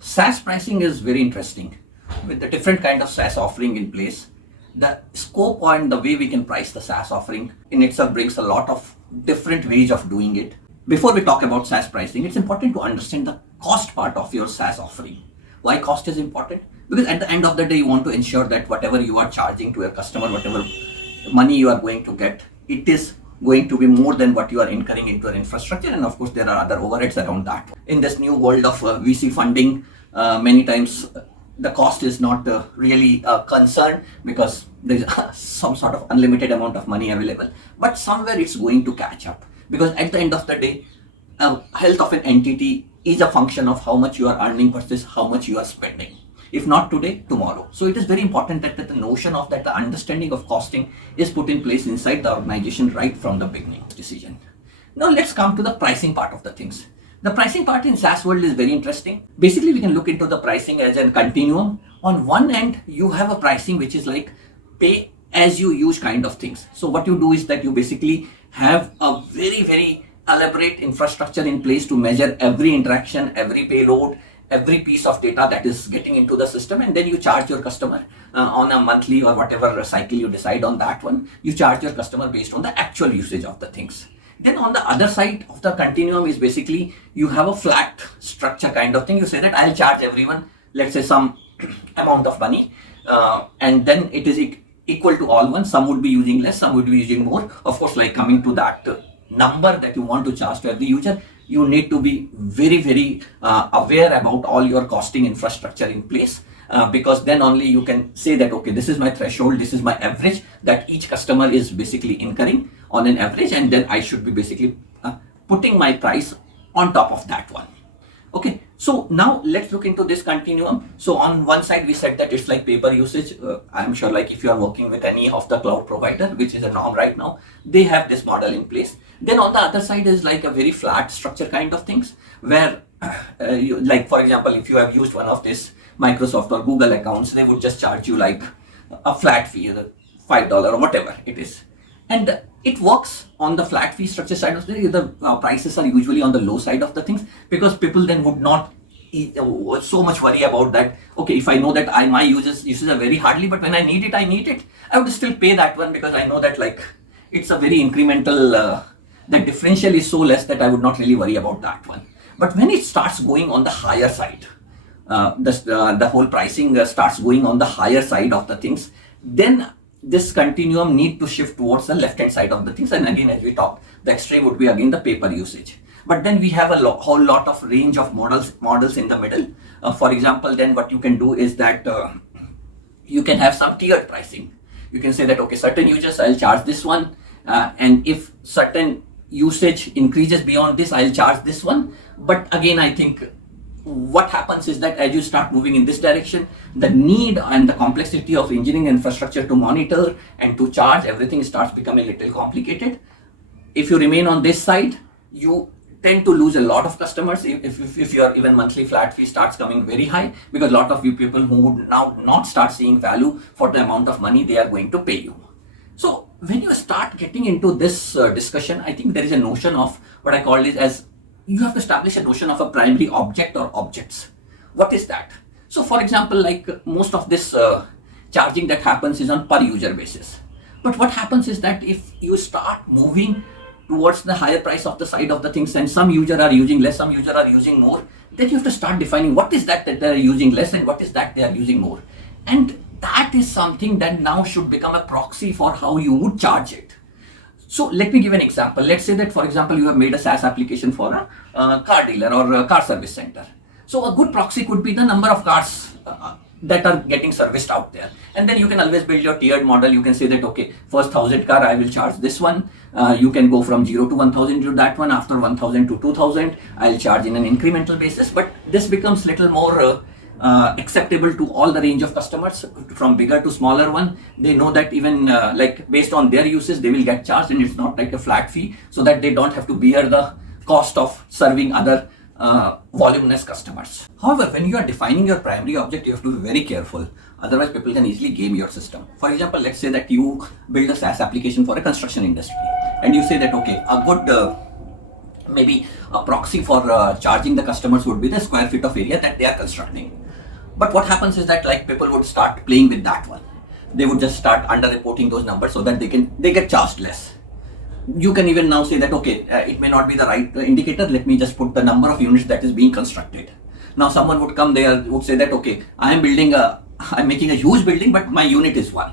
SaaS pricing is very interesting. With the different kind of SaaS offering in place, the scope and the way we can price the SaaS offering in itself brings a lot of different ways of doing it. Before we talk about SaaS pricing, it's important to understand the cost part of your SaaS offering. Why cost is important? Because at the end of the day, you want to ensure that whatever you are charging to your customer, whatever money you are going to get, it is going to be more than what you are incurring into your infrastructure. And of course, there are other overheads around that. In this new world of VC funding, many times the cost is not really a concern because there's some sort of unlimited amount of money available. But somewhere it's going to catch up, because at the end of the day, health of an entity is a function of how much you are earning versus how much you are spending. If not today, tomorrow. So it is very important that the notion of that, the understanding of costing is put in place inside the organization right from the beginning decision. Now let's come to the pricing part of the things. The pricing part in SaaS world is very interesting. Basically, we can look into the pricing as a continuum. On one end, you have a pricing which is like pay as you use kind of things. So what you do is that you basically have a very, very elaborate infrastructure in place to measure every interaction, every payload, every piece of data that is getting into the system, and then you charge your customer on a monthly or whatever cycle you decide on that one. You charge your customer based on the actual usage of the things. Then on the other side of the continuum is basically you have a flat structure kind of thing. You say that I'll charge everyone, let's say some amount of money, and then it is equal to all one. Some would be using less, some would be using more. Of course, like coming to that number that you want to charge to every user, you need to be very, very aware about all your costing infrastructure in place, because then only you can say that, okay, this is my threshold, this is my average that each customer is basically incurring on an average, and then I should be basically putting my price on top of that one. Okay, so now let's look into this continuum. So on one side, we said that it's like paper usage. I'm sure like if you are working with any of the cloud provider, which is a norm right now, they have this model in place. Then on the other side is like a very flat structure kind of things where you, like for example, if you have used one of this Microsoft or Google accounts, they would just charge you like a flat fee, $5 or whatever it is. And it works on the flat fee structure side of things. The prices are usually on the low side of the things, because people then would not so much worry about that. Okay, if I know that my uses are very hardly, but when I need it, I would still pay that one, because I know that like it's a very incremental, the differential is so less that I would not really worry about that one. But when it starts going on the higher side, the whole pricing starts going on the higher side of the things, then this continuum need to shift towards the left hand side of the things. And again, as we talked, the extreme would be again the paper usage. But then we have a whole lot of range of models in the middle. For example, then what you can do is that you can have some tiered pricing. You can say that, okay, certain users I'll charge this one, and if certain usage increases beyond this, I'll charge this one. But again, I think what happens is that as you start moving in this direction, the need and the complexity of engineering infrastructure to monitor and to charge everything starts becoming a little complicated. If you remain on this side, you tend to lose a lot of customers if your even monthly flat fee starts coming very high, because a lot of you people who would now not start seeing value for the amount of money they are going to pay you. So when you start getting into this discussion, I think there is a notion of what I call it as, you have to establish a notion of a primary object or objects. What is that? So for example, like most of this charging that happens is on per user basis. But what happens is that if you start moving towards the higher price of the side of the things, and some users are using less, some users are using more, then you have to start defining what is that they're using less and what is that they are using more. And that is something that now should become a proxy for how you would charge it. So let me give an example. Let's say that, for example, you have made a SaaS application for a car dealer or a car service center. So a good proxy could be the number of cars that are getting serviced out there. And then you can always build your tiered model. You can say that, okay, first 1,000 car, I will charge this one. You can go from 0 to 1,000 to that one. After 1,000 to 2,000, I'll charge in an incremental basis. But this becomes little more acceptable to all the range of customers, from bigger to smaller one. They know that even like based on their uses, they will get charged, and it's not like a flat fee, so that they don't have to bear the cost of serving other voluminous customers. However, when you are defining your primary object, you have to be very careful. Otherwise, people can easily game your system. For example, let's say that you build a SaaS application for a construction industry, and you say that, okay, a good Maybe a proxy for charging the customers would be the square feet of area that they are constructing. But what happens is that like people would start playing with that one. They would just start underreporting those numbers so that they get charged less. You can even now say that, okay, it may not be the right indicator. Let me just put the number of units that is being constructed. Now someone would come there, would say that, okay, I'm making a huge building, but my unit is one.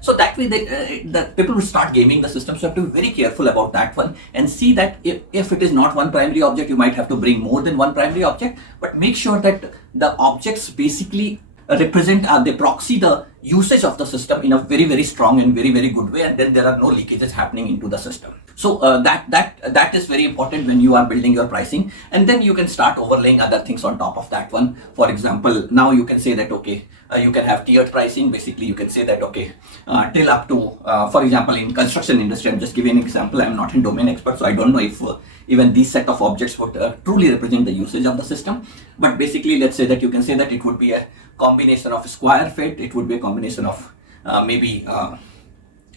So that way, the people will start gaming the system. So you have to be very careful about that one and see that if it is not one primary object, you might have to bring more than one primary object, but make sure that the objects basically represent, they proxy the usage of the system in a very, very strong and very, very good way, and then there are no leakages happening into the system. So that is very important when you are building your pricing, and then you can start overlaying other things on top of that one. For example, now you can say that, okay, you can have tiered pricing. Basically, you can say that, okay, till up to, for example, in construction industry, I'm just giving an example. I'm not a domain expert, so I don't know if even these set of objects would truly represent the usage of the system. But basically, let's say that you can say that it would be a combination of square feet, it would be a combination of maybe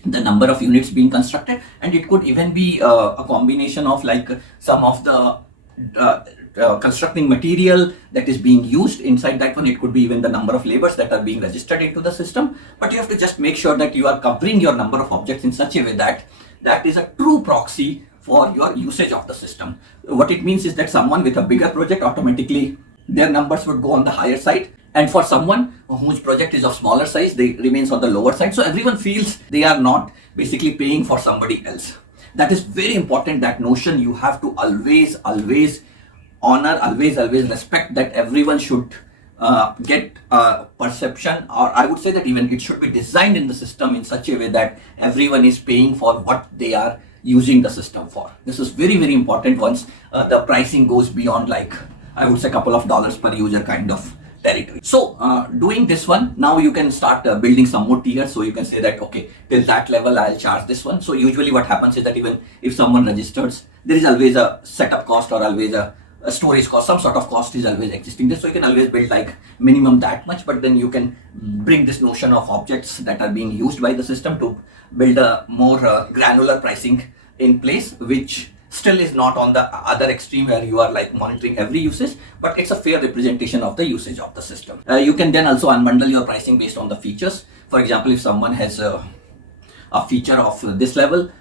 the number of units being constructed, and it could even be a combination of like some of the constructing material that is being used inside that one. It could be even the number of labors that are being registered into the system. But you have to just make sure that you are covering your number of objects in such a way that that is a true proxy for your usage of the system. What it means is that someone with a bigger project, automatically their numbers would go on the higher side, and for someone whose project is of smaller size, they remains on the lower side. So everyone feels they are not basically paying for somebody else. That is very important. That notion you have to always honor, always respect, that everyone should get perception, or I would say that even it should be designed in the system in such a way that everyone is paying for what they are using the system for. This is very, very important once the pricing goes beyond, like, I would say, a couple of dollars per user kind of territory. So doing this one, now you can start building some more tiers. So you can say that, okay, till that level I'll charge this one. So usually what happens is that even if someone registers, there is always a setup cost or always a storage cost, some sort of cost is always existing there. So you can always build like minimum that much, but then you can bring this notion of objects that are being used by the system to build a more granular pricing in place, which still is not on the other extreme where you are like monitoring every usage, but it's a fair representation of the usage of the system. You can then also unbundle your pricing based on the features. For example, if someone has a feature of this level,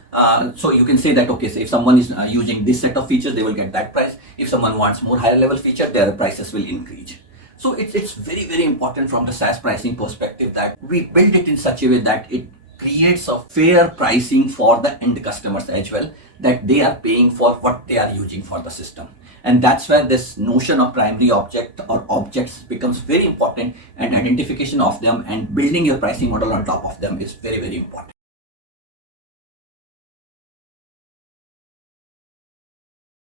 so you can say that, okay, so if someone is using this set of features, they will get that price. If someone wants more higher level feature, their prices will increase. So it's very, very important from the SaaS pricing perspective that we build it in such a way that it creates a fair pricing for the end customers as well, that they are paying for what they are using for the system. And that's where this notion of primary object or objects becomes very important, and identification of them and building your pricing model on top of them is very, very important.